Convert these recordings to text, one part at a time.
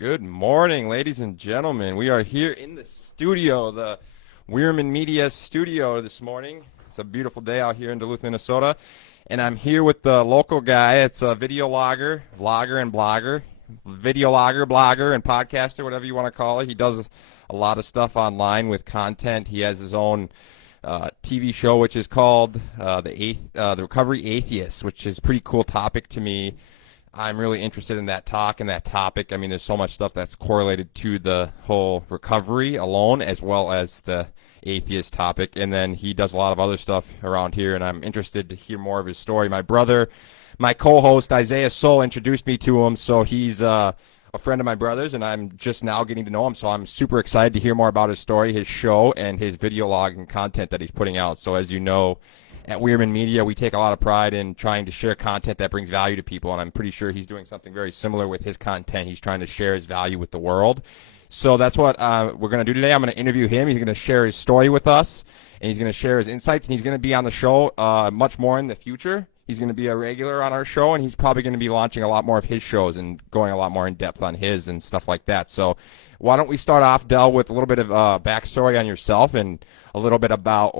Good morning, ladies and gentlemen. We are here in the studio, the Weirman Media studio this morning. It's a beautiful day out here in Duluth, Minnesota. And I'm here with the local guy. It's a video logger, vlogger, and blogger. Video logger, blogger, and podcaster, whatever you want to call it. He does a lot of stuff online with content. He has his own TV show, which is called the Recovery Atheist, which is a pretty cool topic to me. I'm really interested in that talk and that topic. I mean, there's so much stuff that's correlated to the whole recovery alone, as well as the atheist topic. And then he does a lot of other stuff around here, and I'm interested to hear more of his story. My brother, my co-host, Isaiah Soul, introduced me to him, so he's a friend of my brother's, and I'm just now getting to know him. So I'm super excited to hear more about his story, his show, and his video log and content that he's putting out. So as you know, at Weirman Media, we take a lot of pride in trying to share content that brings value to people, and I'm pretty sure he's doing something very similar with his content. He's trying to share his value with the world. So that's what we're going to do today. I'm going to interview him. He's going to share his story with us, and he's going to share his insights, and he's going to be on the show much more in the future. He's going to be a regular on our show, and he's probably going to be launching a lot more of his shows and going a lot more in depth on his and stuff like that. So why don't we start off, Del, with a little bit of backstory on yourself and a little bit about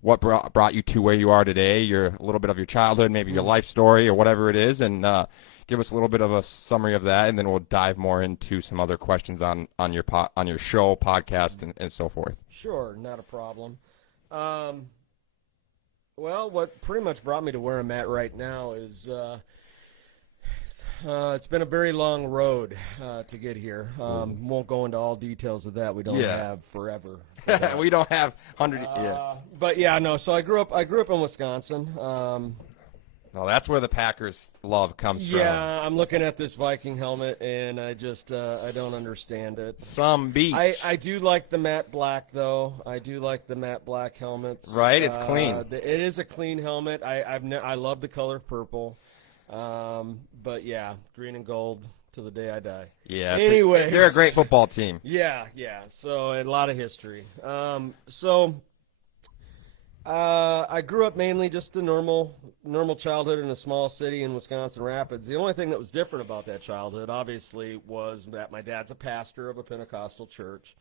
what brought you to where you are today, a little bit of your childhood, maybe your life story or whatever it is, and give us a little bit of a summary of that, and then we'll dive more into some other questions on your show, podcast, and so forth. Sure, not a problem. Well, what pretty much brought me to where I'm at right now is it's been a very long road to get here. Won't go into all details of that. We don't have forever. We don't have 100. But yeah, no. So I grew up in Wisconsin. Well, that's where the Packers love comes from. Yeah, I'm looking at this Viking helmet, and I just I don't understand it. Some beach. I do like the matte black, though. I do like the matte black helmets. Right, it's clean. It is a clean helmet. I love the color purple. But yeah, green and gold to the day I die. Yeah. Anyway, they're a great football team. Yeah. So a lot of history. I grew up mainly just the normal childhood in a small city in Wisconsin Rapids. The only thing that was different about that childhood, obviously, was that my dad's a pastor of a Pentecostal church.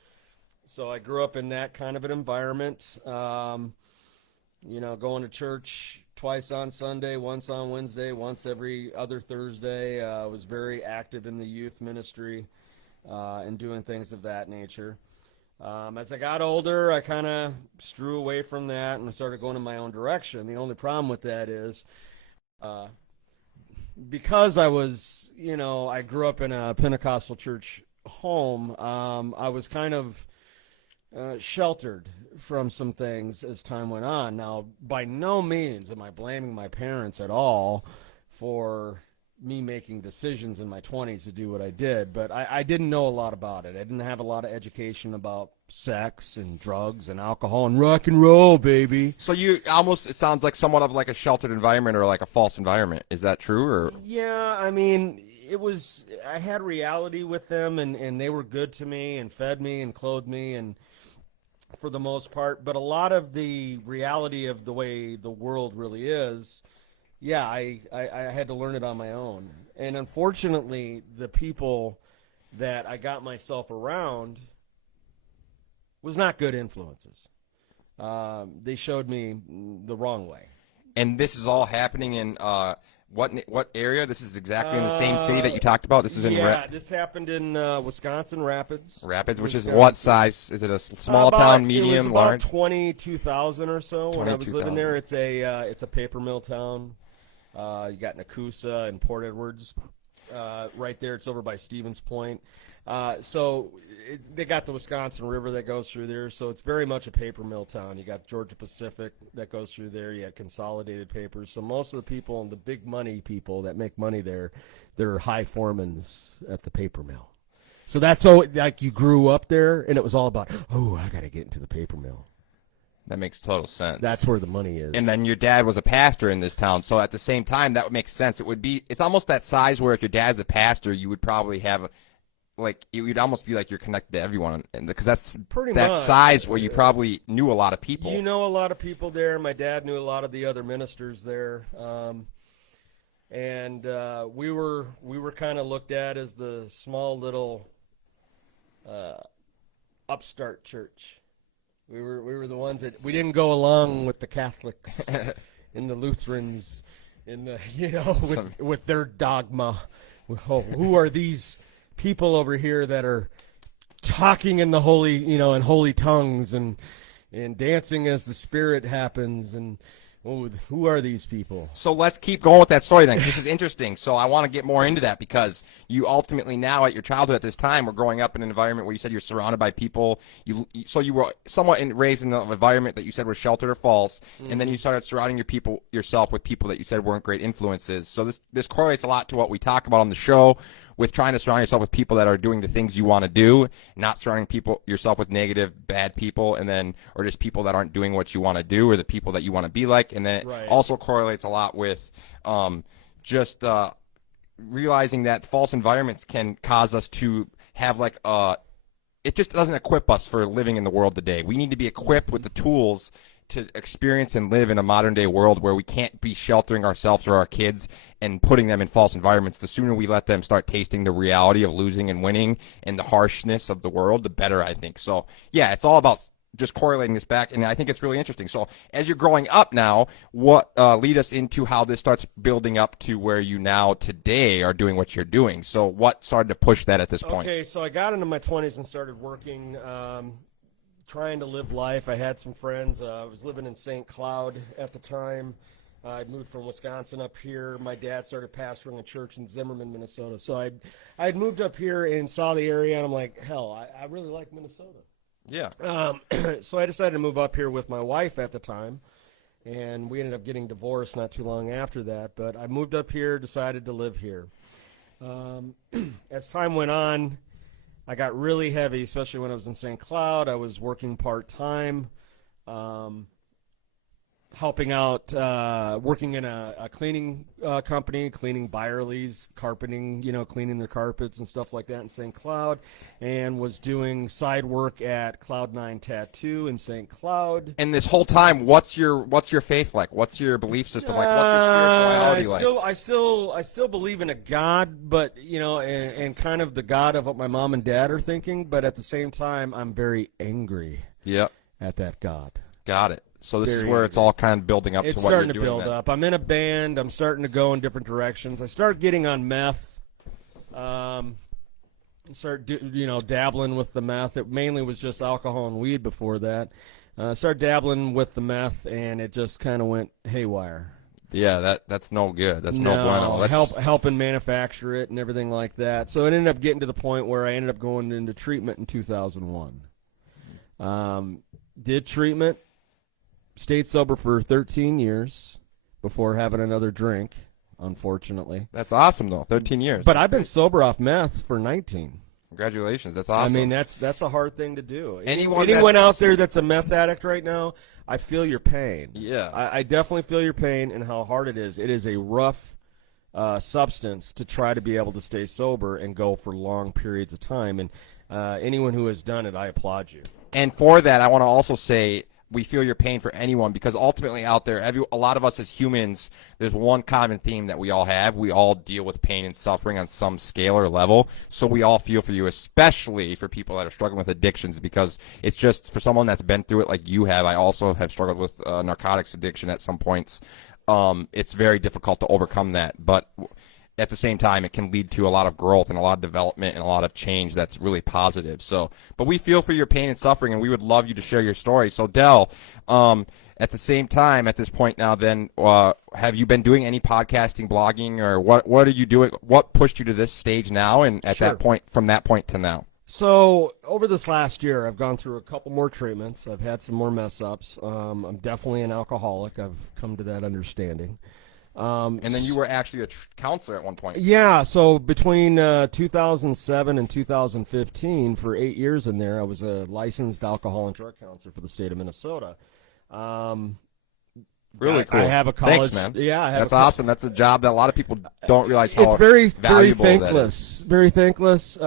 So I grew up in that kind of an environment. Going to church twice on Sunday, once on Wednesday, once every other Thursday. I was very active in the youth ministry and doing things of that nature. As I got older, I kind of strew away from that and started going in my own direction. The only problem with that is because I was, I grew up in a Pentecostal church home, I was kind of sheltered from some things as time went on. Now, by no means am I blaming my parents at all for me making decisions in my 20s to do what I did, but I didn't know a lot about it. I didn't have a lot of education about sex and drugs and alcohol and rock and roll, baby. So it sounds like somewhat of like a sheltered environment or like a false environment. Is that true? Or yeah, I mean, I had reality with them, and they were good to me and fed me and clothed me, and for the most part, but a lot of the reality of the way the world really is, yeah, I had to learn it on my own. And unfortunately, the people that I got myself around was not good influences. They showed me the wrong way. And this is all happening in what area? This is exactly in the same city that you talked about? This is in this happened in Wisconsin Rapids. Rapids, which is what size? Is it a small town, medium, large? About 22,000 or so when I was living there. It's a paper mill town. You got Nakusa and Port Edwards right there. It's over by Stevens Point. They got the Wisconsin River that goes through there, so it's very much a paper mill town. You got Georgia Pacific that goes through there. You got Consolidated Papers. So most of the people and the big money people that make money there, they're high foremans at the paper mill. So that's like you grew up there, and it was all about, I got to get into the paper mill. That makes total sense. That's where the money is. And then your dad was a pastor in this town, so at the same time, that would make sense. It's almost that size where if your dad's a pastor, you would probably have, it would almost be like you're connected to everyone, because that's pretty that much size where you probably knew a lot of people. You know a lot of people there. My dad knew a lot of the other ministers there. And we were kind of looked at as the small little upstart church. We were the ones that we didn't go along with the Catholics and the Lutherans in the with their dogma. Oh, who are these people over here that are talking in the holy in holy tongues and dancing as the Spirit happens and who are these people? So let's keep going with that story then. This is interesting. So I want to get more into that because you ultimately now at your childhood at this time were growing up in an environment where you said you're surrounded by people. So you were somewhat raised in an environment that you said was sheltered or false, and then you started surrounding yourself with people that you said weren't great influences. So this correlates a lot to what we talk about on the show, with trying to surround yourself with people that are doing the things you want to do, not surrounding yourself with negative, bad people, or just people that aren't doing what you want to do, or the people that you want to be like. And then it also correlates a lot with just realizing that false environments can cause us to have it just doesn't equip us for living in the world today. We need to be equipped with the tools to experience and live in a modern day world where we can't be sheltering ourselves or our kids and putting them in false environments. The sooner we let them start tasting the reality of losing and winning and the harshness of the world, the better, I think. So yeah, it's all about just correlating this back, and I think it's really interesting. So as you're growing up now, what lead us into how this starts building up to where you now today are doing what you're doing? So what started to push that at this point? Okay, so I got into my 20s and started working, trying to live life. I had some friends. I was living in St. Cloud at the time. I'd moved from Wisconsin up here. My dad started pastoring a church in Zimmerman, Minnesota. So I'd moved up here and saw the area, and I'm like, hell, I really like Minnesota. Yeah. So I decided to move up here with my wife at the time, and we ended up getting divorced not too long after that. But I moved up here, decided to live here. As time went on, I got really heavy, especially when I was in St. Cloud. I was working part-time, helping out, working in a cleaning company, cleaning Byerly's, carpeting, cleaning their carpets and stuff like that in St. Cloud, and was doing side work at Cloud9 Tattoo in St. Cloud. And this whole time, what's your faith like? What's your belief system like? What's your spirituality like? I still believe in a God, but and kind of the God of what my mom and dad are thinking. But at the same time, I'm very angry. Yep. At that God. Got it. So this is where it's all kind of building up to what you're doing. It's starting to build up. I'm in a band. I'm starting to go in different directions. I started getting on meth. Dabbling with the meth. It mainly was just alcohol and weed before that. Started dabbling with the meth, and it just kind of went haywire. Yeah, that's no good. That's no bueno. Helping manufacture it and everything like that. So it ended up getting to the point where I ended up going into treatment in 2001. Did treatment. Stayed sober for 13 years before having another drink, unfortunately. That's awesome, though. 13 years. But I've been sober off meth for 19. Congratulations. That's awesome. I mean, that's a hard thing to do. Anyone out there that's a meth addict right now, I feel your pain. Yeah. I definitely feel your pain and how hard it is. It is a rough substance to try to be able to stay sober and go for long periods of time. And anyone who has done it, I applaud you. And for that, I want to also say, we feel your pain for anyone, because ultimately out there, a lot of us as humans, there's one common theme that we all have. We all deal with pain and suffering on some scale or level, so we all feel for you, especially for people that are struggling with addictions, because it's just, for someone that's been through it like you have, I also have struggled with narcotics addiction at some points. It's very difficult to overcome that, but at the same time, it can lead to a lot of growth and a lot of development and a lot of change that's really positive. So, but we feel for your pain and suffering, and we would love you to share your story. So, Del, at the same time, at this point now, then, have you been doing any podcasting, blogging, or what are you doing? What pushed you to this stage now, and at that point, from that point to now? So, over this last year, I've gone through a couple more treatments. I've had some more mess-ups. I'm definitely an alcoholic. I've come to that understanding. And then you were actually a counselor at one point. Yeah, so between 2007 and 2015, for 8 years in there, I was a licensed alcohol and drug counselor for the state of Minnesota. Really cool. I have a college. Thanks, man. Yeah, I have That's awesome. That's a job that a lot of people don't realize how it's very valuable that thankless. is. Very thankless.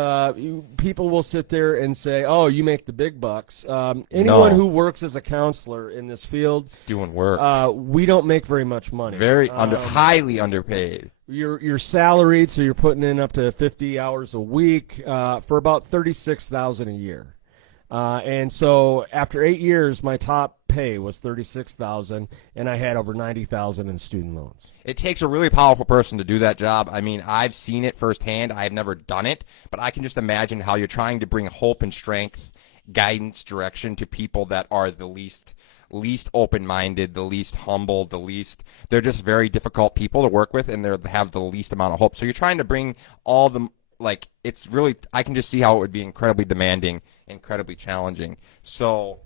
People will sit there and say, "Oh, you make the big bucks." Anyone who works as a counselor in this field, Doing work. we don't make very much money. Highly underpaid. You're salaried, so you're putting in up to 50 hours a week for about $36,000 a year. And so after 8 years, my top pay was $36,000, and I had over $90,000 in student loans. It takes a really powerful person to do that job. I mean, I've seen it firsthand. I've never done it, but I can just imagine how you're trying to bring hope and strength, guidance, direction to people that are the least open-minded, the least humble, they're just very difficult people to work with, and they have the least amount of hope. So you're trying to bring all the, like, it's really, I can just see how it would be incredibly demanding, incredibly challenging. So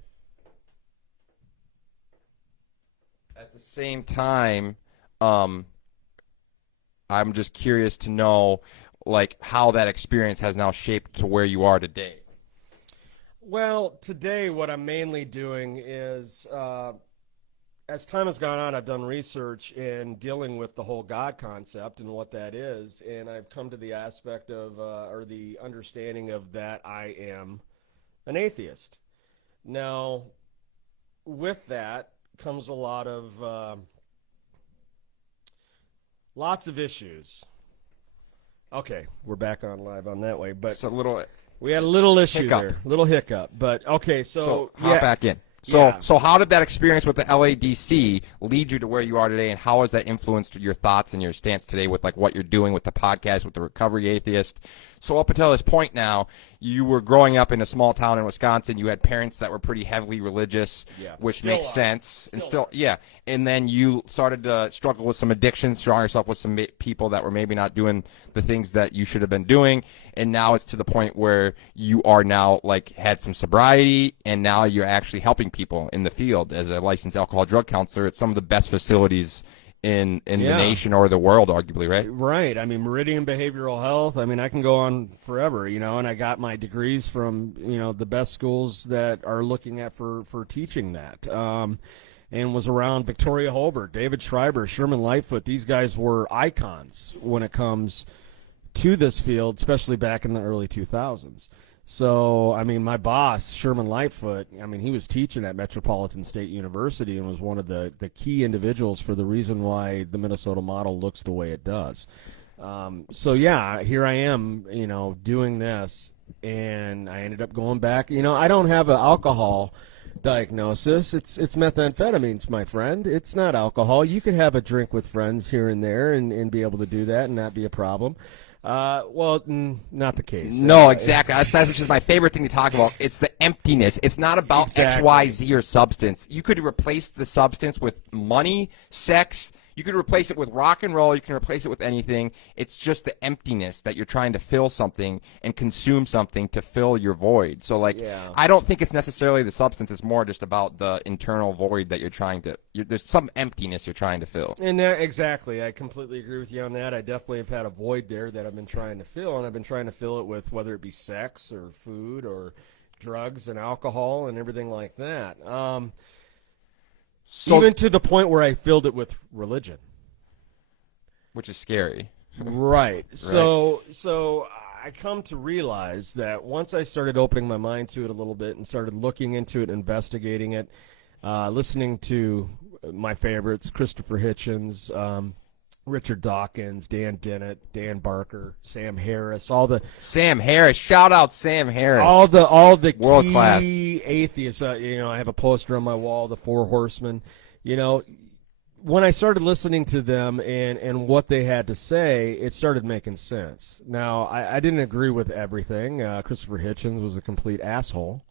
at the same time, I'm just curious to know, like, how that experience has now shaped to where you are today. Well, today what I'm mainly doing is, as time has gone on, I've done research in dealing with the whole God concept and what that is, and I've come to the aspect of, or the understanding of that I am an atheist. Now, with that comes a lot of, lots of issues. Okay, we're back on live on that way, but It's a little... we had a little issue hiccup. there, little hiccup. But okay, so hop yeah. back in. Yeah. So how did that experience with the LADC lead you to where you are today, and how has that influenced your thoughts and your stance today with, like, what you're doing with the podcast, with the Recovery Atheist? So up until this point now, you were growing up in a small town in Wisconsin. You had parents that were pretty heavily religious, which Still makes are. sense. And then you started to struggle with some addictions, surround yourself with some people that were maybe not doing the things that you should have been doing. And now it's to the point where you are now, like, had some sobriety, and now you're actually helping people in the field as a licensed alcohol drug counselor at some of the best facilities in the nation or the world, arguably, right? Right. I mean, Meridian Behavioral Health. I mean, I can go on forever, and I got my degrees from, the best schools that are looking at for teaching that. And was around Victoria Holbert, David Schreiber, Sherman Lightfoot. These guys were icons when it comes to this field, especially back in the early 2000s. So, I mean, my boss, Sherman Lightfoot, I mean, he was teaching at Metropolitan State University and was one of the key individuals for the reason why the Minnesota model looks the way it does. So, yeah, here I am, doing this, and I ended up going back. I don't have an alcohol diagnosis. It's methamphetamines, my friend. It's not alcohol. You could have a drink with friends here and there and be able to do that and not be a problem. Not the case. No, exactly. That's which is my favorite thing to talk about. It's the emptiness. It's not about Exactly. X, Y, Z or substance. You could replace the substance with money, sex. You could replace it with rock and roll. You can replace it with anything. It's just the emptiness that you're trying to fill something and consume something to fill your void. So, like, I don't think it's necessarily the substance. It's more just about the internal void that you're trying to there's some emptiness you're trying to fill. And that, exactly. I completely agree with you on that. I definitely have had a void there that I've been trying to fill, and I've been trying to fill it with whether it be sex or food or drugs and alcohol and everything like that. So, even to the point where I filled it with religion, which is scary. Right. So I come to realize that once I started opening my mind to it a little bit and started looking into it, investigating it, listening to my favorites, Christopher Hitchens, Richard Dawkins, Dan Dennett, Dan Barker, Sam Harris, Sam Harris, shout out Sam Harris. all the World key class atheists. I have a poster on my wall, the Four Horsemen. When I started listening to them and what they had to say, it started making sense. Now, I didn't agree with everything. Christopher Hitchens was a complete asshole.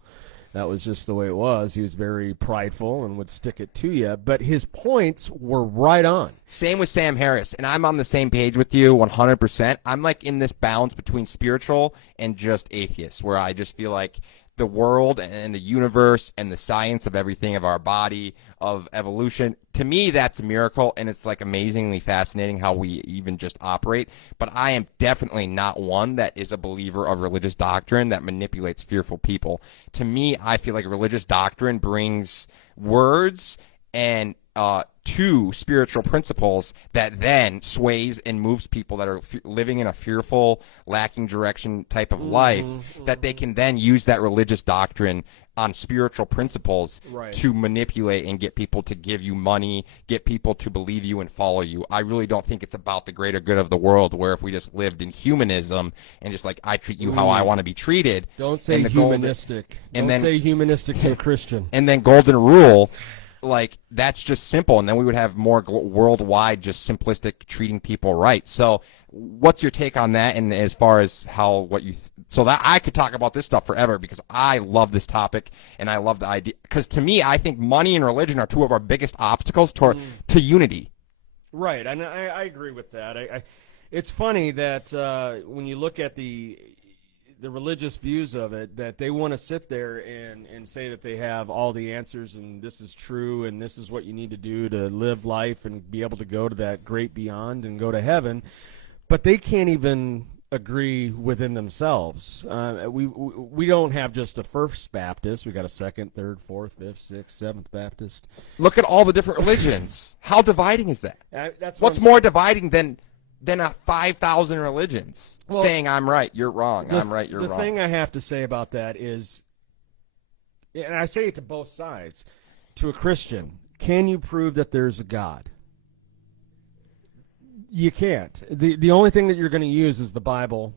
That was just the way it was. He was very prideful and would stick it to you. But his points were right on. Same with Sam Harris. And I'm on the same page with you 100%. I'm like in this balance between spiritual and just atheist, where I just feel like the world and the universe and the science of everything, of our body, of evolution, to me, that's a miracle, and it's like amazingly fascinating how we even just operate. But I am definitely not one that is a believer of religious doctrine that manipulates fearful people. To me, I feel like religious doctrine brings words and to spiritual principles that then sways and moves people that are living in a fearful, lacking direction type of life, that they can then use that religious doctrine on spiritual principles to manipulate and get people to give you money, get people to believe you and follow you. I really don't think it's about the greater good of the world, where if we just lived in humanism and just like, I treat you how I want to be treated. Don't say humanistic. Don't say humanistic to a Christian. And then golden rule, like, that's just simple, and then we would have more worldwide just simplistic treating people right. So what's your take on that, and as far as how what you so that I could talk about this stuff forever, because I love this topic and I love the idea, because to me I think money and religion are two of our biggest obstacles to unity. Right, and I agree with that. It's funny that when you look at the religious views of it, that they want to sit there and say that they have all the answers and this is true and this is what you need to do to live life and be able to go to that great beyond and go to heaven, but they can't even agree within themselves. We don't have just a First Baptist. We got a Second, Third, Fourth, Fifth, Sixth, Seventh Baptist. Look at all the different religions. How dividing is that? That's what's more dividing than 5,000 religions saying I'm right, you're wrong, I'm right, you're wrong. The thing I have to say about that is, and I say it to both sides, to a Christian, can you prove that there's a God? You can't. The only thing that you're going to use is the Bible,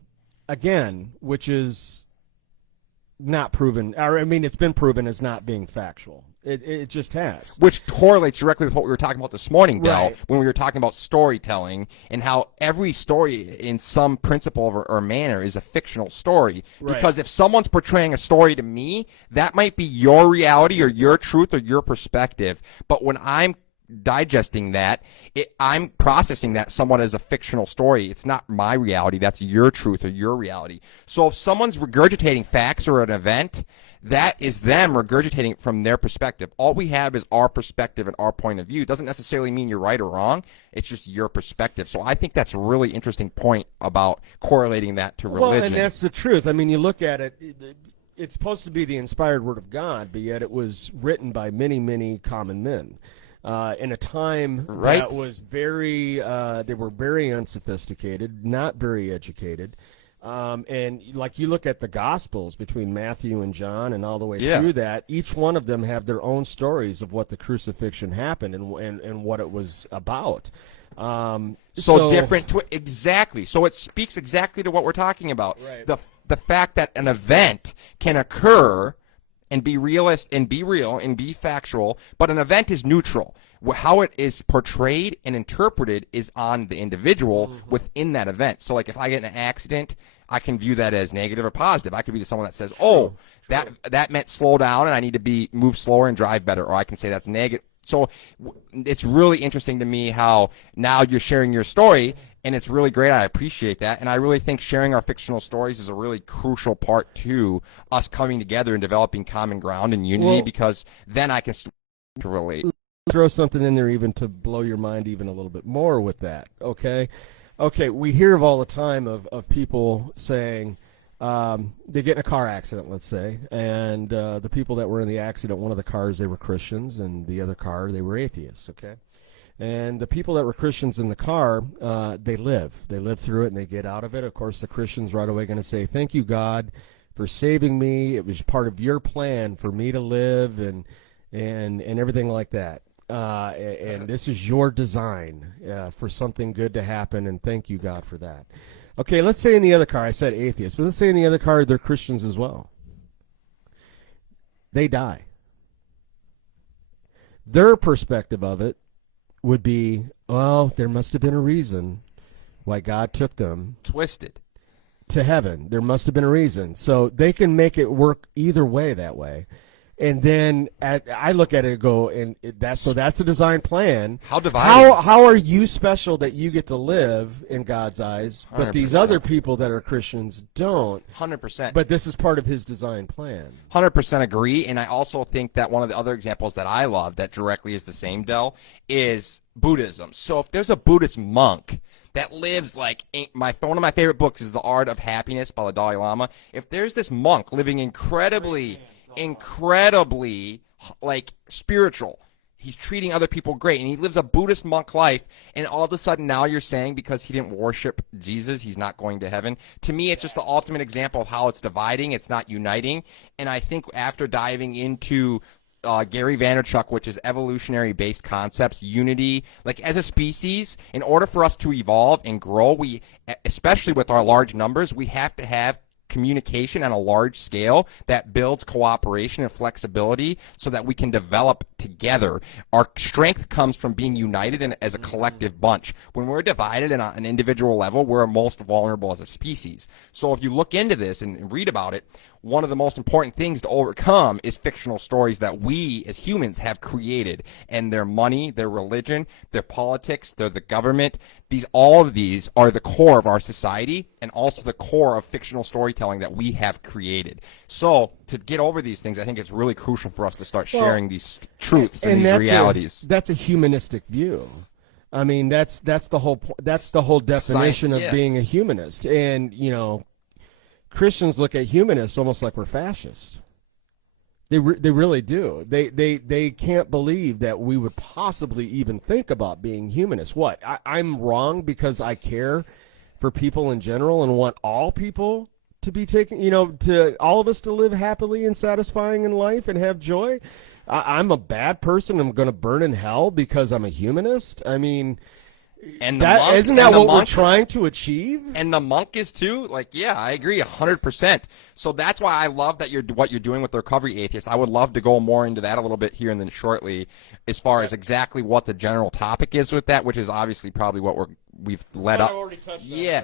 again, which is not proven, or I mean, it's been proven as not being factual. It just has. Which correlates directly with what we were talking about this morning, Del, right, when we were talking about storytelling and how every story in some principle or manner is a fictional story. Right. Because if someone's portraying a story to me, that might be your reality or your truth or your perspective. But when I'm digesting that, I'm processing that somewhat as a fictional story. It's not my reality. That's your truth or your reality. So if someone's regurgitating facts or an event, that is them regurgitating it from their perspective. All we have is our perspective and our point of view. It doesn't necessarily mean you're right or wrong. It's just your perspective. So I think that's a really interesting point about correlating that to religion. Well, and that's the truth. I mean, you look at it, it's supposed to be the inspired word of God, but yet it was written by many, many common men. In a time that was very, they were very unsophisticated, not very educated. And like you look at the Gospels between Matthew and John and all the way through that, each one of them have their own stories of what the crucifixion happened and what it was about. So different to exactly. So it speaks exactly to what we're talking about. Right. The fact that an event can occur and be realist and be real and be factual, but an event is neutral. How it is portrayed and interpreted is on the individual within that event. So like if I get in an accident, I can view that as negative or positive. I could be someone that says, oh, that meant slow down and I need to move slower and drive better. Or I can say that's negative. So it's really interesting to me how now you're sharing your story, and it's really great. I appreciate that. And I really think sharing our fictional stories is a really crucial part to us coming together and developing common ground and unity, because then I can start to relate. Throw something in there even to blow your mind even a little bit more with that, okay? Okay, we hear of all the time of people saying they get in a car accident, let's say, and the people that were in the accident, one of the cars, they were Christians, and the other car, they were atheists, okay? And the people that were Christians in the car, they live through it and they get out of it. Of course, the Christians right away going to say, thank you, God, for saving me. It was part of your plan for me to live and everything like that. And this is your design for something good to happen, and thank you, God, for that. Okay, let's say in the other car, I said atheists, but let's say in the other car they're Christians as well. They die. Their perspective of it would be, well, there must have been a reason why God took them twisted to heaven. There must have been a reason. So they can make it work either way that way. And then I look at it and go, and that's the design plan. How divided? How are you special that you get to live in God's eyes, but 100%. These other people that are Christians don't? 100%. But this is part of his design plan. 100% agree. And I also think that one of the other examples that I love that directly is the same, Del, is Buddhism. So if there's a Buddhist monk that lives like one of my favorite books is The Art of Happiness by the Dalai Lama. If there's this monk living incredibly like spiritual, he's treating other people great, and he lives a Buddhist monk life, and all of a sudden now you're saying because he didn't worship Jesus, he's not going to heaven. To me, it's just the ultimate example of how it's dividing, it's not uniting. And I think after diving into Gary Vaynerchuk, which is evolutionary-based concepts, unity, like as a species, in order for us to evolve and grow, we, especially with our large numbers, we have to have communication on a large scale that builds cooperation and flexibility so that we can develop together. Our strength comes from being united and as a collective bunch. When we're divided on an individual level, we're most vulnerable as a species. So if you look into this and read about it, one of the most important things to overcome is fictional stories that we as humans have created, and their money, their religion, their politics, they're the government. All of these are the core of our society and also the core of fictional storytelling that we have created. So to get over these things, I think it's really crucial for us to start sharing these truths and these realities. That's a humanistic view. I mean, that's the whole definition of being a humanist. And Christians look at humanists almost like we're fascists. They really do. They can't believe that we would possibly even think about being humanists. What? I'm wrong because I care for people in general and want all people to be taken, to all of us to live happily and satisfying in life and have joy. I'm a bad person. I'm going to burn in hell because I'm a humanist. I mean, and isn't that what we're trying to achieve? And the monk is too. Like, yeah, I agree 100%. So that's why I love that what you're doing with the Recovery Atheist. I would love to go more into that a little bit here and then shortly, as far as exactly what the general topic is with that, which is obviously probably what we've led up. Yeah.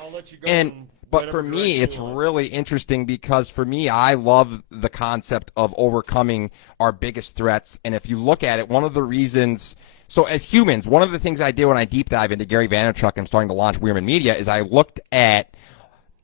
I'll let you go. But for me, it's really interesting because for me, I love the concept of overcoming our biggest threats. And if you look at it, one of the reasons, so as humans, one of the things I did when I deep dive into Gary Vaynerchuk and starting to launch Weirman Media is I looked at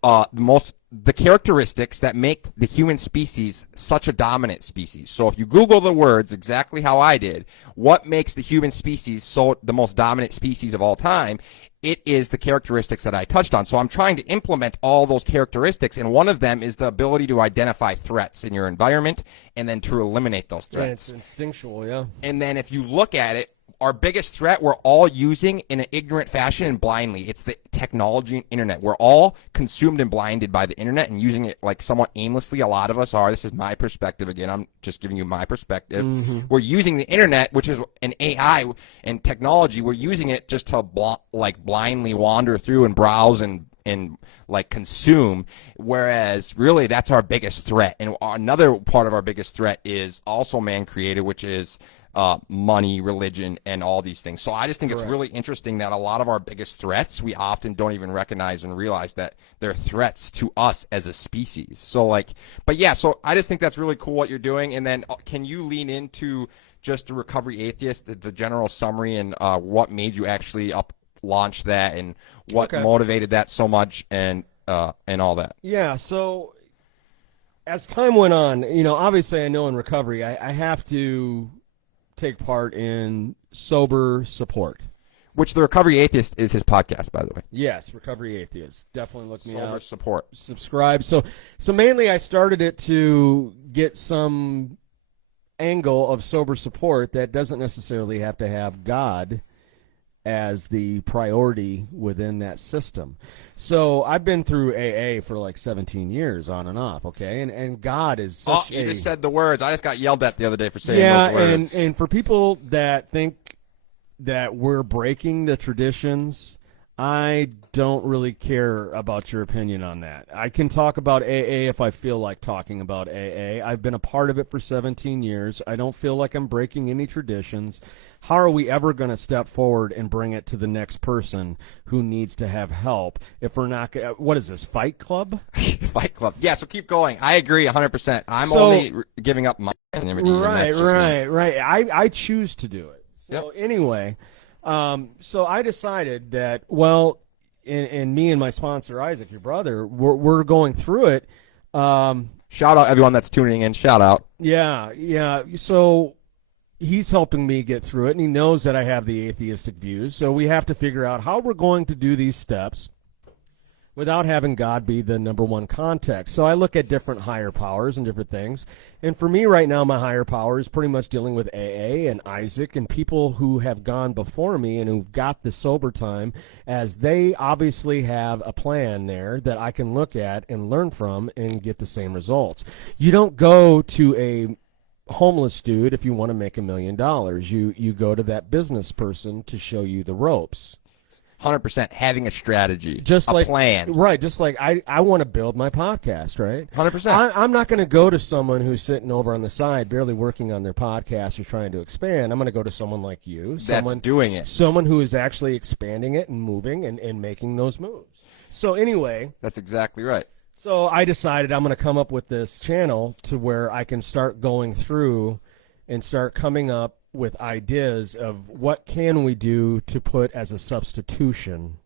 the characteristics that make the human species such a dominant species. So if you Google the words exactly how I did, what makes the human species the most dominant species of all time, it is the characteristics that I touched on. So I'm trying to implement all those characteristics, and one of them is the ability to identify threats in your environment and then to eliminate those threats. Yeah, it's instinctual, yeah. And then if you look at it, our biggest threat we're all using in an ignorant fashion and blindly. It's the technology and internet. We're all consumed and blinded by the internet and using it like somewhat aimlessly. A lot of us are. This is my perspective. Again, I'm just giving you my perspective. Mm-hmm. We're using the internet, which is an AI and technology. We're using it just to blindly wander through and browse and like consume, whereas really that's our biggest threat. And another part of our biggest threat is also man-created, which is money, religion, and all these things. So I just think it's really interesting that a lot of our biggest threats, we often don't even recognize and realize that they're threats to us as a species. So so I just think that's really cool what you're doing. And then can you lean into just the Recovery Atheist, the general summary, and what made you actually launch that and what motivated that so much and all that? Yeah, so as time went on, obviously I know in recovery I have to take part in sober support. Which the Recovery Atheist is his podcast, by the way. Yes, Recovery Atheist. Definitely look me up. Sober support. Subscribe. So mainly I started it to get some angle of sober support that doesn't necessarily have to have God as the priority within that system. So I've been through AA for like 17 years on and off, okay? And God is such you just said the words. I just got yelled at the other day for saying those words. And for people that think that we're breaking the traditions, I don't really care about your opinion on that. I can talk about AA if I feel like talking about AA. I've been a part of it for 17 years. I don't feel like I'm breaking any traditions. How are we ever going to step forward and bring it to the next person who needs to have help if we're not – what is this, Fight Club? Fight Club. Yeah, so keep going. I agree 100%. I'm only giving up my anonymity. Right. I choose to do it. So anyway – so I decided that, and me and my sponsor, Isaac, your brother, we're going through it. Shout out everyone that's tuning in. Shout out. Yeah. So he's helping me get through it, and he knows that I have the atheistic views. So we have to figure out how we're going to do these steps without having God be the number one context. So I look at different higher powers and different things. And for me right now, my higher power is pretty much dealing with AA and Isaac and people who have gone before me and who've got the sober time, as they obviously have a plan there that I can look at and learn from and get the same results. You don't go to a homeless dude if you want to make $1 million. You go to that business person to show you the ropes. 100% having a strategy, Just a like plan. Right, just like I want to build my podcast, right? 100%. I'm not going to go to someone who's sitting over on the side barely working on their podcast or trying to expand. I'm going to go to someone like you, That's doing it. someone who is actually expanding it and moving and making those moves. So anyway, That's exactly right. so I decided I'm going to come up with this channel to where I can start going through and start coming up with ideas of what can we do to put as a substitution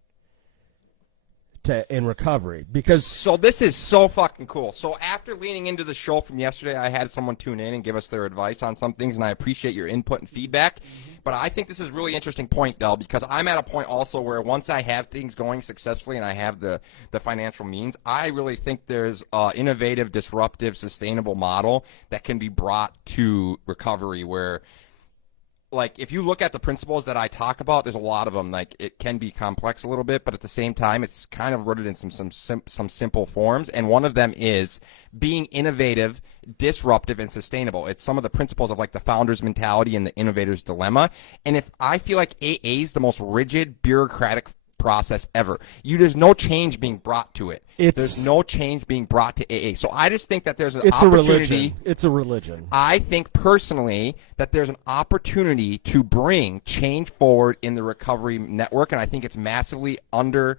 in recovery. Because So this is so fucking cool. So after leaning into the show from yesterday, I had someone tune in and give us their advice on some things, and I appreciate your input and feedback. But I think this is a really interesting point, Del, because I'm at a point also where once I have things going successfully and I have the financial means, I really think there's an innovative, disruptive, sustainable model that can be brought to recovery where, like, if you look at the principles that I talk about, there's a lot of them. Like, it can be complex a little bit, but at the same time, it's kind of rooted in some simple forms. And one of them is being innovative, disruptive, and sustainable. It's some of the principles of, like, the founder's mentality and the innovator's dilemma. And if I feel like AA is the most rigid, bureaucratic process ever. There's no change being brought to it. There's no change being brought to AA. So I just think that there's an opportunity. It's a religion. I think personally that there's an opportunity to bring change forward in the recovery network, and I think it's massively under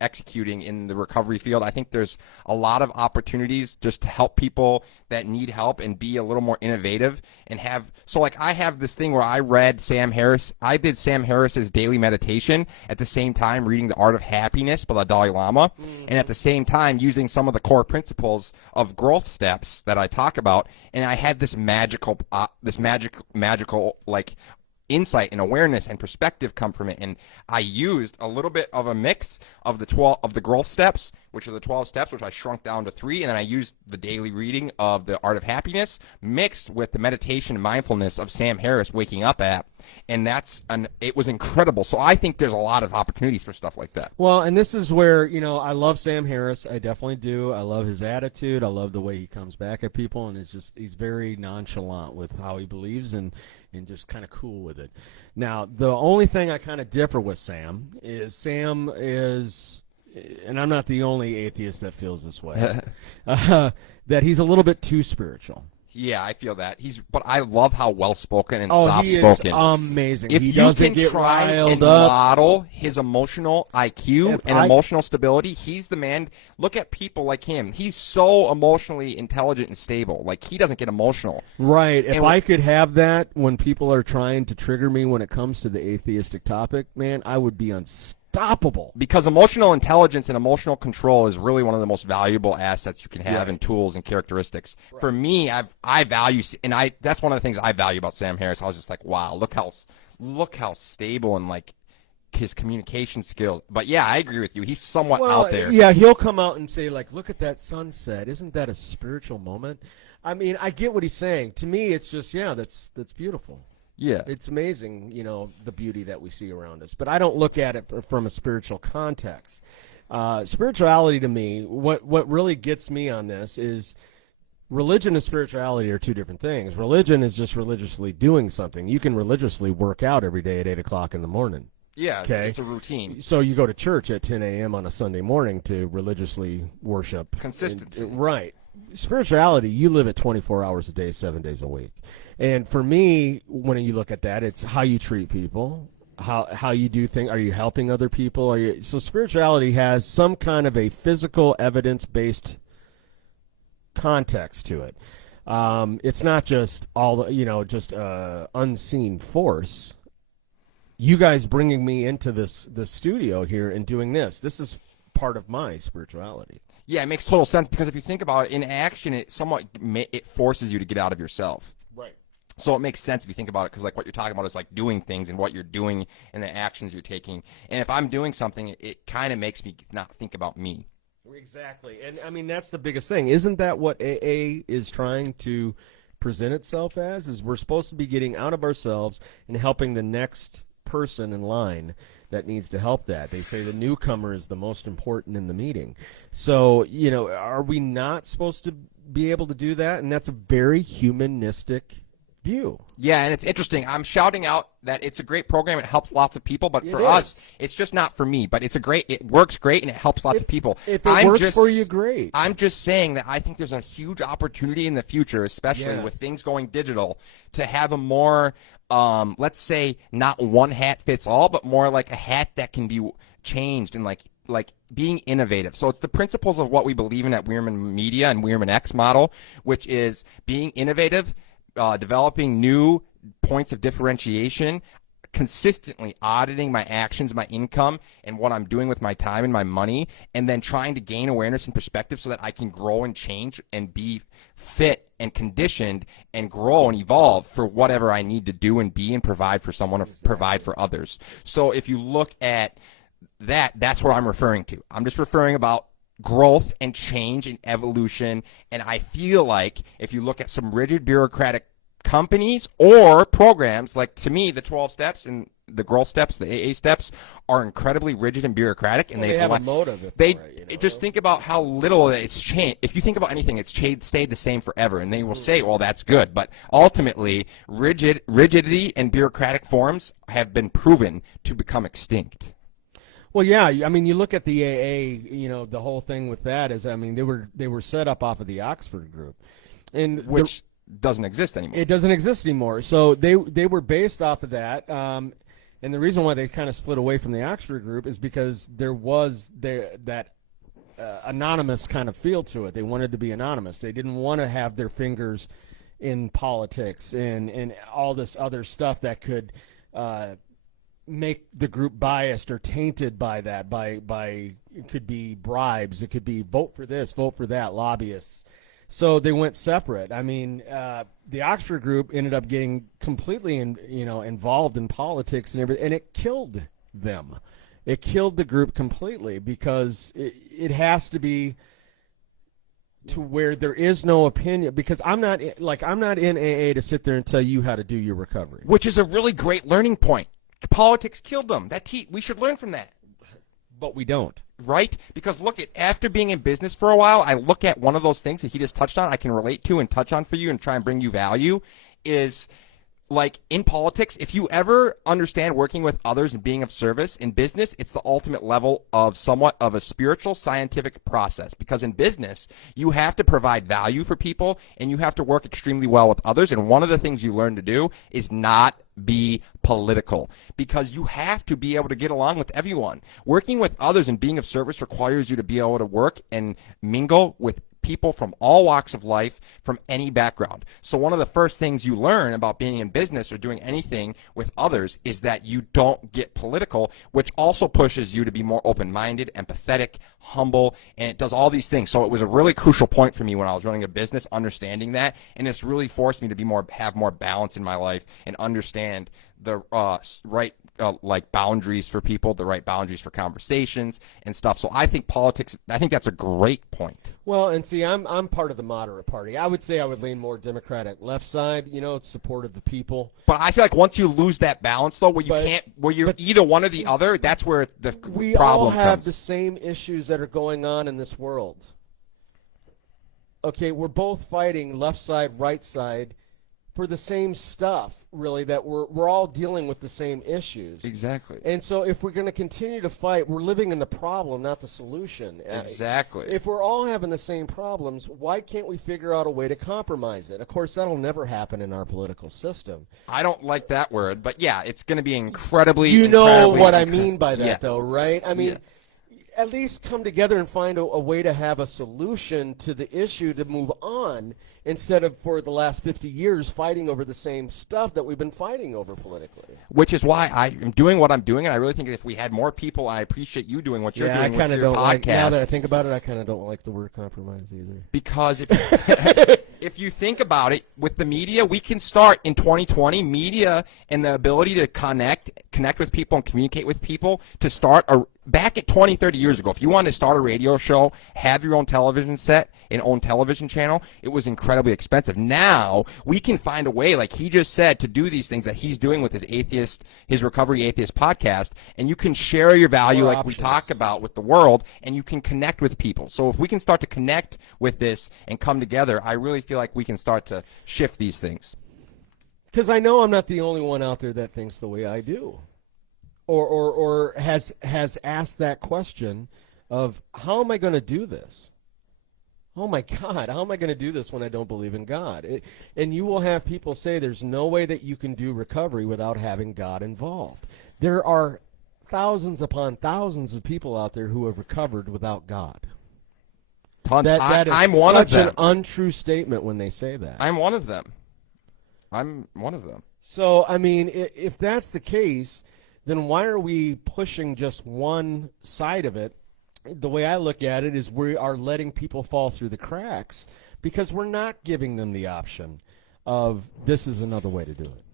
executing in the recovery field. I think there's a lot of opportunities just to help people that need help and be a little more innovative and I have this thing where I did Sam Harris's daily meditation at the same time reading The Art of Happiness by the Dalai Lama, and at the same time using some of the core principles of growth steps that I talk about, and I had this magical like insight and awareness and perspective come from it. And I used a little bit of a mix of the growth steps, which are the 12 steps, which I shrunk down to 3, and then I used the daily reading of The Art of Happiness mixed with the meditation and mindfulness of Sam Harris Waking Up app, and it was incredible. So I think there's a lot of opportunities for stuff like that. Well, and this is where, I love Sam Harris. I definitely do. I love his attitude. I love the way he comes back at people, and he's very nonchalant with how he believes and just kind of cool with it. Now, the only thing I kind of differ with Sam is, and I'm not the only atheist that feels this way, that he's a little bit too spiritual. Yeah, I feel that. But I love how well-spoken and soft-spoken. soft-spoken. He is amazing. If he you doesn't can get try riled and up. model his emotional IQ emotional stability, he's the man. Look at people like him. He's so emotionally intelligent and stable. Like, he doesn't get emotional. Right. If I could have that when people are trying to trigger me when it comes to the atheistic topic, man, I would be unstoppable. Because emotional intelligence and emotional control is really one of the most valuable assets you can have in tools and characteristics. Right. For me, I value, and that's one of the things I value about Sam Harris. I was just like, wow, look how stable and like his communication skills. But yeah, I agree with you. He's somewhat out there. Yeah, he'll come out and say, like, look at that sunset. Isn't that a spiritual moment? I mean, I get what he's saying. To me, it's just, that's beautiful. Yeah. It's amazing, the beauty that we see around us. But I don't look at it from a spiritual context. Spirituality to me, what really gets me on this is religion and spirituality are two different things. Religion is just religiously doing something. You can religiously work out every day at 8 o'clock in the morning. Yeah, it's a routine. So you go to church at 10 a.m. on a Sunday morning to religiously worship. Consistency. Right. Spirituality, you live it 24 hours a day, 7 days a week. And for me, when you look at that, it's how you treat people, how you do things. Are you helping other people? So spirituality has some kind of a physical, evidence-based context to it. It's not just just unseen force. You guys bringing me into this studio here and doing this is part of my spirituality. Yeah, it makes total sense because if you think about it, in action, it forces you to get out of yourself. Right. So it makes sense if you think about it, because like what you're talking about is like doing things and what you're doing and the actions you're taking. And if I'm doing something, it kind of makes me not think about me. Exactly. And I mean, that's the biggest thing. Isn't that what AA is trying to present itself as? Is we're supposed to be getting out of ourselves and helping the next person in line that needs to help that. They say the newcomer is the most important in the meeting. So, you know, are we not supposed to be able to do that? And that's a very humanistic view. Yeah, and it's interesting. I'm shouting out that it's a great program. It helps lots of people, but for It us, is. it's just not for me. But it works great, and it helps lots of people. If it works for you, great. I'm just saying that I think there's a huge opportunity in the future, especially Yes. with things going digital, to have a more, let's say, not one hat fits all, but more like a hat that can be changed and like being innovative. So it's the principles of what we believe in at Weirman Media and Weirman X model, which is being innovative, developing new points of differentiation, consistently auditing my actions, my income, and what I'm doing with my time and my money, and then trying to gain awareness and perspective so that I can grow and change and be fit and conditioned and grow and evolve for whatever I need to do and be and provide for someone or provide for others. So if you look at that, that's what I'm referring to. I'm just referring about growth and change and evolution. And I feel like if you look at some rigid bureaucratic companies or programs, like to me, the 12 steps and the growth steps, the AA steps, are incredibly rigid and bureaucratic, and Well, they have a motive. Just think about how little it's changed. If you think about anything, it's stayed the same forever, and they will say, well, that's good. But ultimately, rigidity and bureaucratic forms have been proven to become extinct. Well, yeah. I mean, you look at the AA. You know, the whole thing with that is, I mean, they were set up off of the Oxford group, and which doesn't exist anymore. It doesn't exist anymore. So they were based off of that. And the reason why they kind of split away from the Oxford group is because there was that anonymous kind of feel to it. They wanted to be anonymous. They didn't want to have their fingers in politics and all this other stuff that could make the group biased or tainted by that. By it could be bribes. It could be vote for this, vote for that, lobbyists. So they went separate. I mean, the Oxford group ended up getting completely, involved in politics and everything, and it killed them. It killed the group completely because it has to be to where there is no opinion. Because I'm not in AA to sit there and tell you how to do your recovery, which is a really great learning point. Politics killed them. We should learn from that. But we don't. Right? Because look, after being in business for a while, I look at one of those things that he just touched on, I can relate to and touch on for you and try and bring you value, is like in politics, if you ever understand working with others and being of service in business, it's the ultimate level of somewhat of a spiritual scientific process. Because in business, you have to provide value for people and you have to work extremely well with others. And one of the things you learn to do is not be political, because you have to be able to get along with everyone. Working with others and being of service requires you to be able to work and mingle with people from all walks of life, from any background. So one of the first things you learn about being in business or doing anything with others is that you don't get political, which also pushes you to be more open-minded, empathetic, humble, and it does all these things. So it was a really crucial point for me when I was running a business, understanding that, and it's really forced me to have more balance in my life and understand the right boundaries for people, the right boundaries for conversations and stuff. So I think that's a great point. Well, and see, I'm part of the moderate party. I would say I would lean more Democratic left side, it's support of the people. But I feel like once you lose that balance, though, where you're either one or the other, that's where the problem comes. We all have the same issues that are going on in this world. Okay, we're both fighting left side, right side for the same stuff, really, that we're all dealing with the same issues. Exactly. And so if we're going to continue to fight, we're living in the problem, not the solution. Exactly. If we're all having the same problems, why can't we figure out a way to compromise it? Of course, that'll never happen in our political system. I don't like that word, but yeah, it's going to be incredibly. You know what I mean by that, yes. though, right? I mean, yeah. At least come together and find a way to have a solution to the issue to move on, instead of for the last 50 years fighting over the same stuff that we've been fighting over politically. which is why I am doing what I'm doing, and I really think if we had more people, I appreciate you doing what you're doing with your podcast. Now that I think about it, I kind of don't like the word compromise either. Because if you think about it, with the media, we can start in 2020, media and the ability to connect with people and communicate with people, to start back at 20, 30 years ago, if you wanted to start a radio show, have your own television set, and own television channel, it was incredibly expensive. Now, we can find a way, like he just said, to do these things that he's doing with his Recovery Atheist podcast, and you can share your value like we talk about with the world, and you can connect with people. So if we can start to connect with this and come together, I really feel like we can start to shift these things. Because I know I'm not the only one out there that thinks the way I do. Or has asked that question of, how am I going to do this? Oh, my God, how am I going to do this when I don't believe in God? And you will have people say there's no way that you can do recovery without having God involved. There are thousands upon thousands of people out there who have recovered without God. Tons. That is I'm one of them. such an untrue statement when they say that. I'm one of them. So, I mean, if that's the case, then why are we pushing just one side of it? The way I look at it is we are letting people fall through the cracks because we're not giving them the option of this is another way to do it.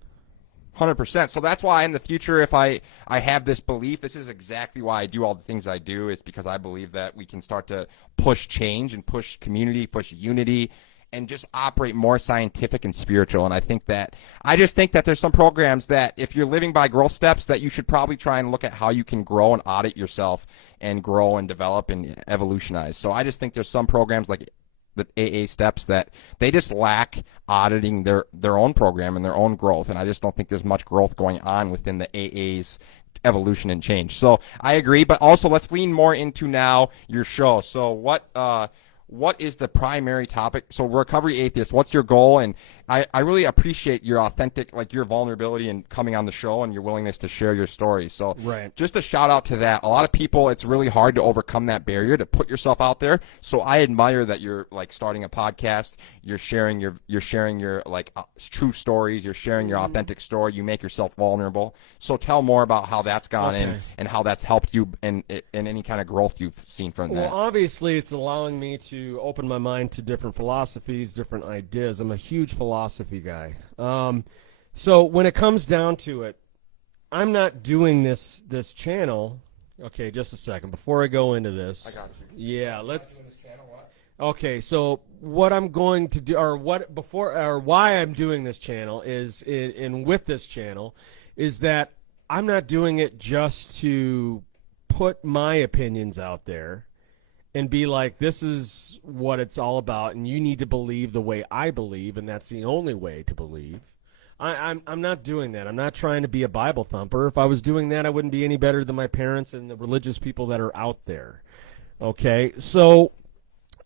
100%. So that's why in the future, if I have this belief, this is exactly why I do all the things I do, is because I believe that we can start to push change and push community, push unity, and just operate more scientific and spiritual. And I just think that there's some programs that if you're living by growth steps, that you should probably try and look at how you can grow and audit yourself and grow and develop and evolutionize. So I just think there's some programs like the AA steps that they just lack auditing their own program and their own growth. And I just don't think there's much growth going on within the AA's evolution and change. So I agree, but also let's lean more into now your show. So what is the primary topic? So Recovery Atheist, what's your goal? And I really appreciate your authentic, like your vulnerability in coming on the show and your willingness to share your story. So just a shout out to that. A lot of people, it's really hard to overcome that barrier to put yourself out there. So I admire that you're like starting a podcast. You're sharing your like true stories. You're sharing your authentic story. You make yourself vulnerable. So tell more about how that's gone and how that's helped you and any kind of growth you've seen from that. Well, obviously it's allowing me to open my mind to different philosophies, different ideas. I'm a huge philosophy guy. So when it comes down to it, I'm not doing this channel. Okay, just a second. Before I go into this. I got you. Yeah, let's. Okay, so what I'm going to do, or why I'm doing this channel is, with this channel, is that I'm not doing it just to put my opinions out there and be like, this is what it's all about, and you need to believe the way I believe, and that's the only way to believe. I'm not doing that. I'm not trying to be a Bible thumper. If I was doing that, I wouldn't be any better than my parents and the religious people that are out there. Okay? So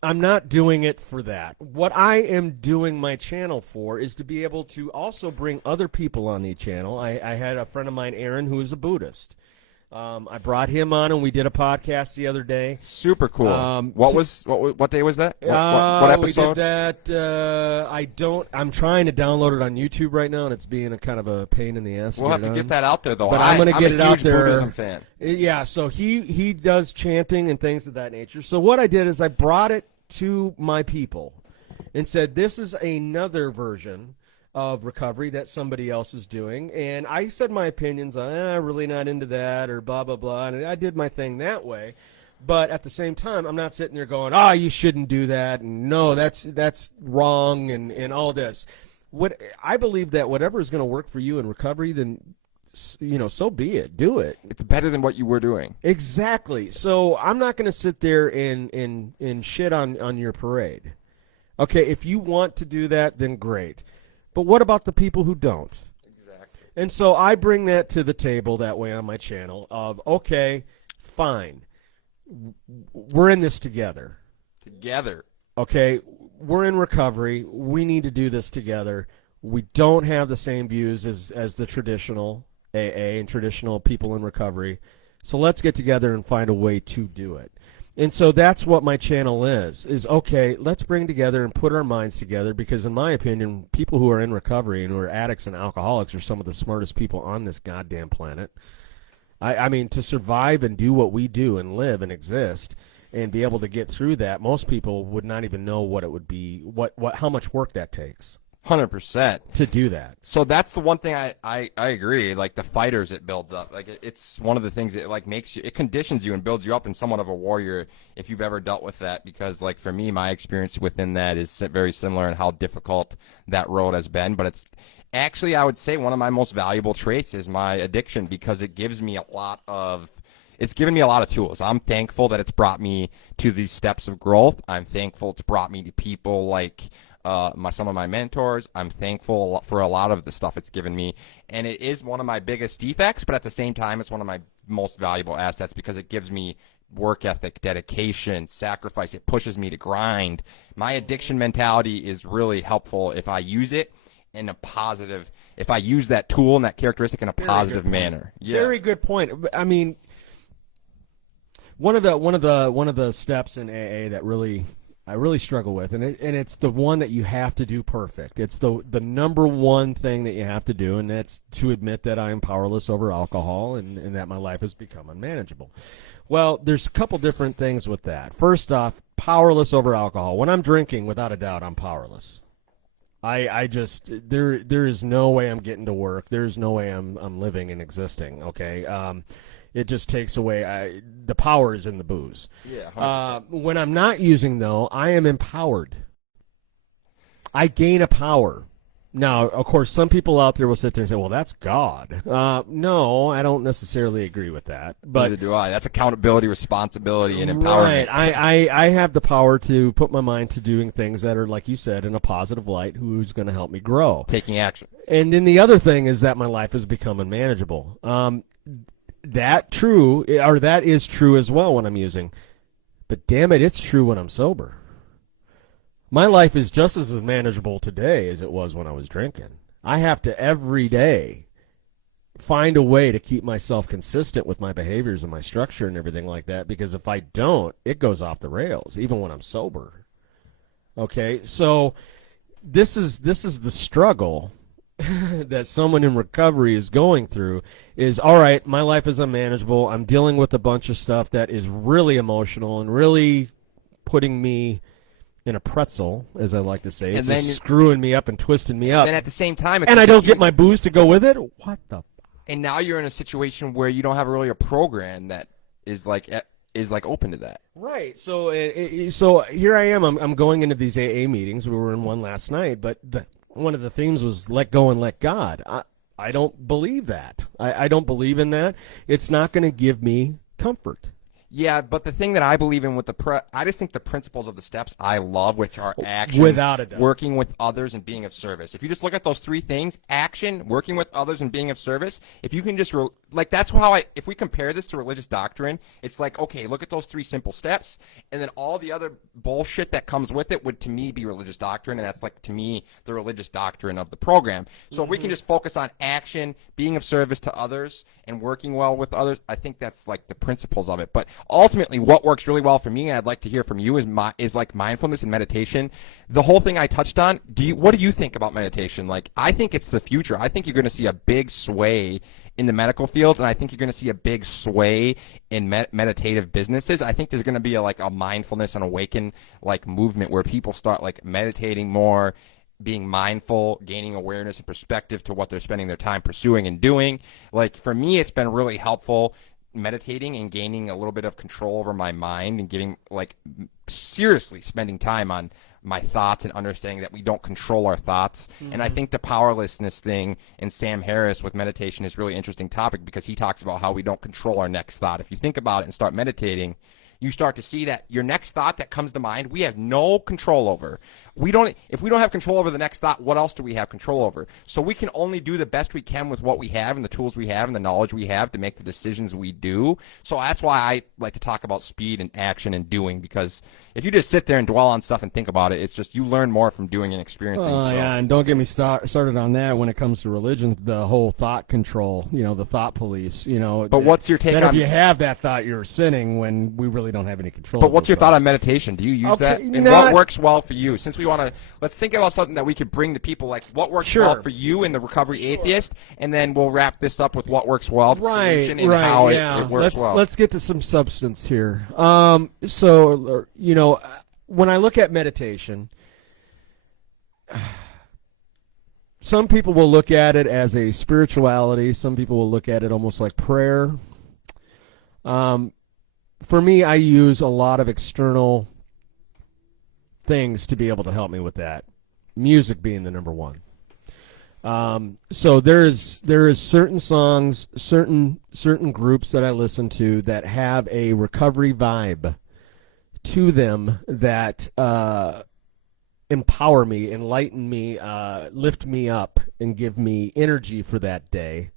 I'm not doing it for that. What I am doing my channel for is to be able to also bring other people on the channel. I had a friend of mine, Aaron, who is a Buddhist. I brought him on, and we did a podcast the other day. Super cool. What day was that? What episode? We did that. I'm trying to download it on YouTube right now, and it's being a kind of a pain in the ass. We'll have to get that out there, though. But I'm going to get it out there. I'm a huge Buddhism fan. Yeah, so he does chanting and things of that nature. So what I did is I brought it to my people and said, this is another version of recovery that somebody else is doing, and I said my opinions on really not into that or blah blah blah, and I did my thing that way. But at the same time, I'm not sitting there going, you shouldn't do that, and no, that's wrong, and all this. What I believe that whatever is going to work for you in recovery, then so be it. Do it. It's better than what you were doing. Exactly. So I'm not going to sit there and shit on your parade. Okay, if you want to do that, then great. But what about the people who don't? Exactly. And so I bring that to the table that way on my channel of, okay, fine. We're in this together. Okay, we're in recovery. We need to do this together. We don't have the same views as the traditional AA and traditional people in recovery. So let's get together and find a way to do it. And so that's what my channel is okay, let's bring together and put our minds together, because in my opinion, people who are in recovery and who are addicts and alcoholics are some of the smartest people on this goddamn planet. I mean, to survive and do what we do and live and exist and be able to get through that, most people would not even know what it would be, how much work that takes. 100% to do that. So that's the one thing I agree. Like the fighters, it builds up. Like it's one of the things that like makes you, it conditions you and builds you up in somewhat of a warrior if you've ever dealt with that. Because like for me, my experience within that is very similar in how difficult that road has been. But it's actually, I would say, one of my most valuable traits is my addiction, because it gives me a lot of. It's given me a lot of tools. I'm thankful that it's brought me to these steps of growth. I'm thankful it's brought me to people like some of my mentors. I'm thankful for a lot of the stuff it's given me. And it is one of my biggest defects, but at the same time, it's one of my most valuable assets, because it gives me work ethic, dedication, sacrifice. It pushes me to grind. My addiction mentality is really helpful if I use it in a positive, if I use that tool and that characteristic in a positive manner. Yeah. Very good point. I mean, one of the steps in AA that I really struggle with, and it's the one that you have to do perfect. It's the number one thing that you have to do, and that's to admit that I am powerless over alcohol and that my life has become unmanageable. Well, there's a couple different things with that. First off, powerless over alcohol. When I'm drinking, without a doubt, I'm powerless. I just there is no way I'm getting to work. There's no way I'm living and existing. Okay. It just takes away the power is in the booze. Yeah. When I'm not using, though, I am empowered. I gain a power. Now, of course, some people out there will sit there and say, well, that's God. No, I don't necessarily agree with that. But neither do I. That's accountability, responsibility, and empowerment. Right. I have the power to put my mind to doing things that are, like you said, in a positive light, who's going to help me grow. Taking action. And then the other thing is that my life has become unmanageable. That is true as well when I'm using. But damn it, it's true when I'm sober. My life is just as manageable today as it was when I was drinking. I have to every day find a way to keep myself consistent with my behaviors and my structure and everything like that, because if I don't, it goes off the rails, even when I'm sober. Okay, so this is the struggle that someone in recovery is going through. Is, all right, my life is unmanageable. I'm dealing with a bunch of stuff that is really emotional and really putting me in a pretzel, as I like to say. It's just screwing me up and twisting me up. And at the same time, and I don't get my booze to go with it? What the? And now you're in a situation where you don't have really a program that is like open to that. Right. So so here I am. I'm going into these AA meetings. We were in one last night, but one of the themes was let go and let God. I don't believe that. I don't believe in that. It's not going to give me comfort. Yeah, but the thing that I believe in with I just think the principles of the steps I love, which are action, without a doubt, working with others, and being of service. If you just look at those three things, action, working with others, and being of service, if you can just, that's how if we compare this to religious doctrine, it's like, okay, look at those three simple steps, and then all the other bullshit that comes with it would, to me, be religious doctrine, and that's, like, to me, the religious doctrine of the program. So if we can just focus on action, being of service to others, and working well with others, I think that's, like, the principles of it. But ultimately, what works really well for me, and I'd like to hear from you, is like mindfulness and meditation. The whole thing I touched on. What do you think about meditation? Like, I think it's the future. I think you're going to see a big sway in the medical field, and I think you're going to see a big sway in meditative businesses. I think there's going to be a mindfulness and awaken movement where people start meditating more, being mindful, gaining awareness and perspective to what they're spending their time pursuing and doing. Like, for me, it's been really helpful meditating and gaining a little bit of control over my mind and getting seriously spending time on my thoughts and understanding that we don't control our thoughts. Mm-hmm. And I think the powerlessness thing in Sam Harris with meditation is a really interesting topic, because he talks about how we don't control our next thought. If you think about it and start meditating, you start to see that your next thought that comes to mind, we have no control over. If we don't have control over the next thought, what else do we have control over? So we can only do the best we can with what we have and the tools we have and the knowledge we have to make the decisions we do. So that's why I like to talk about speed and action and doing, because if you just sit there and dwell on stuff and think about it, it's just you learn more from doing and experiencing. Yeah, and don't get me started on that when it comes to religion, the whole thought control, the thought police, But what's your take on... if you have that thought, you're sinning, when we really really don't have any control. But what's your thought on meditation? Do you use that? And what works well for you? Since we want to, let's think about something that we could bring to people, like what works well for you in the Recovery Atheist, and then we'll wrap this up with what works well, the solution, and how it works well. Let's get to some substance here. So, you know, when I look at meditation, some people will look at it as a spirituality. Some people will look at it almost like prayer. For me, I use a lot of external things to be able to help me with that. Music being the number one. So there is certain songs, certain groups that I listen to that have a recovery vibe to them that empower me, enlighten me, lift me up, and give me energy for that day,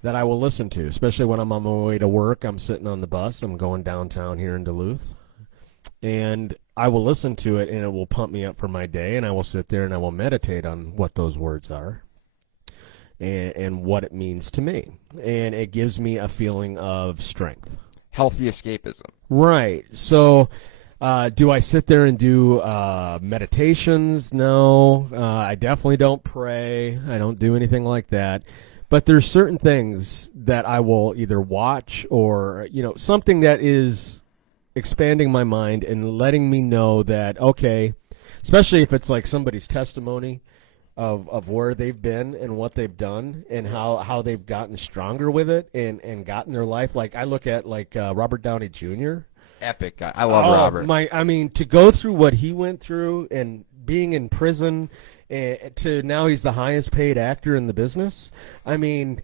that I will listen to, especially when I'm on my way to work. I'm sitting on the bus. I'm going downtown here in Duluth. And I will listen to it, and it will pump me up for my day, and I will sit there and I will meditate on what those words are and what it means to me. And it gives me a feeling of strength. Healthy escapism. Right. So do I sit there and do meditations? No. I definitely don't pray. I don't do anything like that. But there's certain things that I will either watch or, you know, something that is expanding my mind and letting me know that, okay, especially if it's like somebody's testimony of where they've been and what they've done and how they've gotten stronger with it and gotten their life. Like I look at like Robert Downey Jr. Epic guy. I love Robert. I mean, to go through what he went through and being in prison to now he's the highest paid actor in the business. I mean,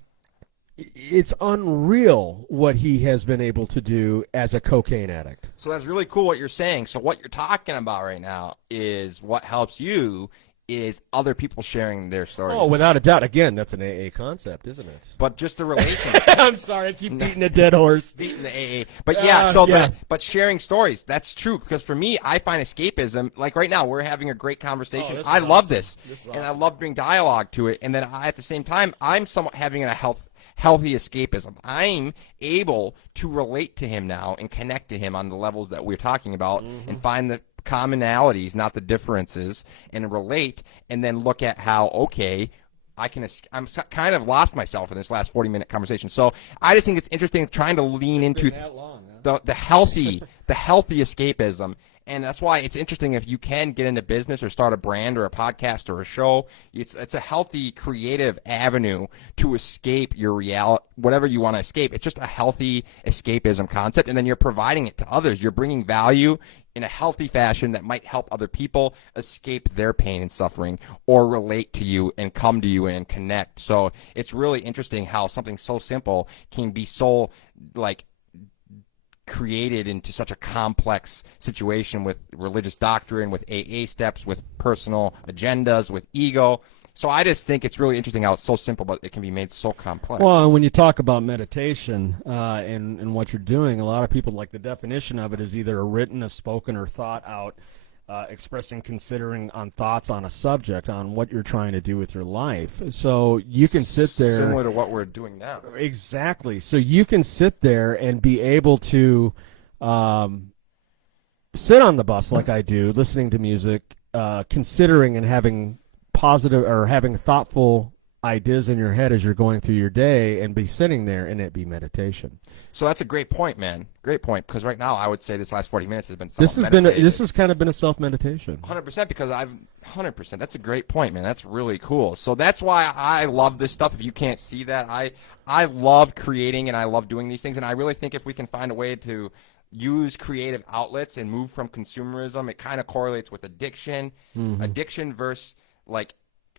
it's unreal what he has been able to do as a cocaine addict. So that's really cool what you're saying. So what you're talking about right now is what helps you is other people sharing their stories. Oh, without a doubt. Again, that's an AA concept, isn't it? But just the relationship. I'm sorry, I keep beating a dead horse. Beating the AA. But yeah, but sharing stories, that's true. Because for me, I find escapism, like right now, we're having a great conversation. I love this. And I love bringing dialogue to it. And then at the same time, I'm somewhat having a healthy escapism. I'm able to relate to him now and connect to him on the levels that we're talking about and find the commonalities, not the differences, and relate, and then look at how, okay, I'm kind of lost myself in this last 40-minute conversation. So I just think it's interesting trying to lean into the healthy escapism. And that's why it's interesting if you can get into business or start a brand or a podcast or a show. It's a healthy, creative avenue to escape your reality, whatever you want to escape. It's just a healthy escapism concept, and then you're providing it to others. You're bringing value in a healthy fashion that might help other people escape their pain and suffering or relate to you and come to you and connect. So it's really interesting how something so simple can be so, like, created into such a complex situation with religious doctrine, with AA steps, with personal agendas, with ego. So I just think it's really interesting how it's so simple, but it can be made so complex. Well, and when you talk about meditation and what you're doing, a lot of people, like, the definition of it is either a written, a spoken, or thought out, expressing, considering on thoughts on a subject, on what you're trying to do with your life. So you can sit there. Similar to what we're doing now. Exactly. So you can sit there and be able to sit on the bus like I do, listening to music, considering and having positive or having thoughtful ideas in your head as you're going through your day, and be sitting there and it be meditation. So that's a great point, man. Great point. Because right now, I would say this last 40 minutes has been this has kind of been a self-meditation. 100%, because 100%. That's a great point, man. That's really cool. So that's why I love this stuff. If you can't see that, I love creating and I love doing these things. And I really think if we can find a way to use creative outlets and move from consumerism, it kind of correlates with addiction. Addiction versus, like,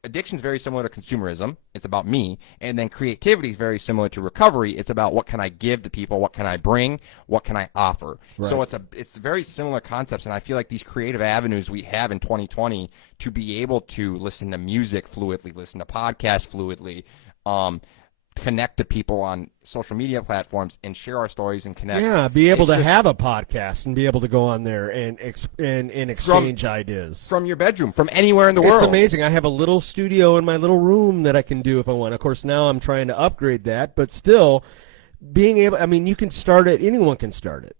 addiction is very similar to consumerism. It's about me. And then creativity is very similar to recovery. It's about what can I give to people, what can I bring, what can I offer. Right. So it's very similar concepts, and I feel like these creative avenues we have in 2020 to be able to listen to music fluidly, listen to podcasts fluidly, connect to people on social media platforms and share our stories and connect. Yeah, be able to have a podcast and be able to go on there and exchange ideas. From your bedroom, from anywhere in the world. It's amazing. I have a little studio in my little room that I can do if I want. Of course, now I'm trying to upgrade that, but still being able, I mean, you can start it, anyone can start it.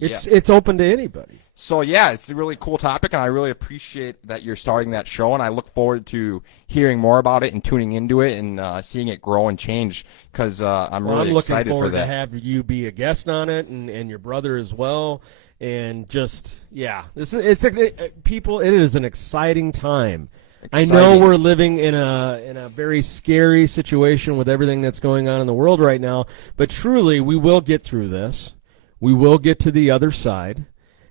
It's open to anybody. So, yeah, it's a really cool topic, and I really appreciate that you're starting that show, and I look forward to hearing more about it and tuning into it and seeing it grow and change because I'm really excited for looking forward that. to have you be a guest on it and your brother as well. And just, yeah, people, it is an exciting time. I know we're living in a very scary situation with everything that's going on in the world right now, but truly we will get through this. We will get to the other side.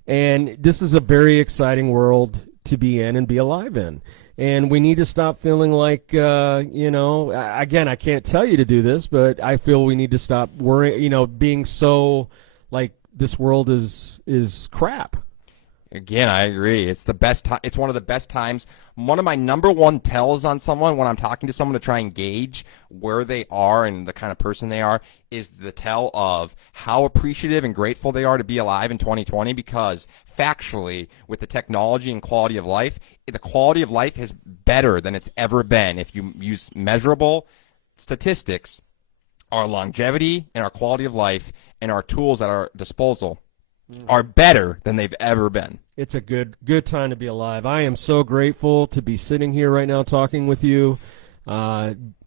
And this is a very exciting world to be in and be alive in. And we need to stop feeling like, again, I can't tell you to do this, but I feel we need to stop worrying, being so like this world is crap. Again, I agree. It's the best time. It's one of the best times. One of my number one tells on someone when I'm talking to someone to try and gauge where they are and the kind of person they are is the tell of how appreciative and grateful they are to be alive in 2020 because factually, with the technology and quality of life, the quality of life is better than it's ever been. If you use measurable statistics, our longevity and our quality of life and our tools at our disposal are better than they've ever been. It's a good time to be alive. I am so grateful to be sitting here right now talking with you.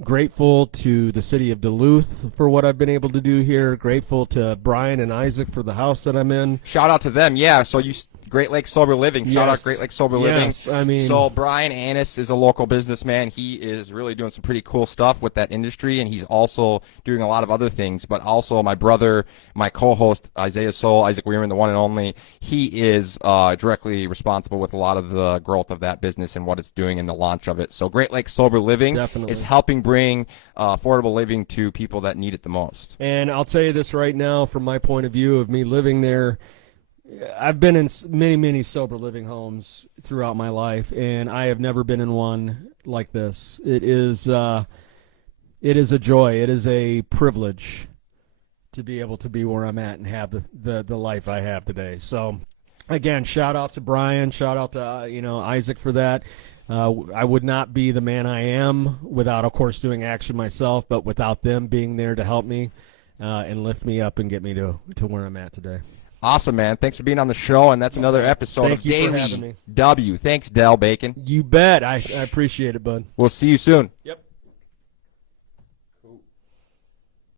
Grateful to the city of Duluth for what I've been able to do here. Grateful to Brian and Isaac for the house that I'm in. Shout out to them. Yeah, so Great Lakes Sober Living. Shout out Great Lakes Sober Living. I mean, so Brian Annis is a local businessman. He is really doing some pretty cool stuff with that industry, and he's also doing a lot of other things. But also my brother, my co-host, Isaiah Soul, Isaac Weirman, the one and only, he is directly responsible with a lot of the growth of that business and what it's doing and the launch of it. So Great Lakes Sober Living is helping bring affordable living to people that need it the most. And I'll tell you this right now from my point of view of me living there. I've been in many, many sober living homes throughout my life, and I have never been in one like this. It is a joy. It is a privilege to be able to be where I'm at and have the life I have today. So, again, shout out to Brian. Shout out to Isaac for that. I would not be the man I am without, of course, doing action myself, but without them being there to help me and lift me up and get me to where I'm at today. Awesome, man. Thanks for being on the show, and that's another episode of Daily W. Thanks, Del Bacon. You bet. I appreciate it, bud. We'll see you soon. Yep.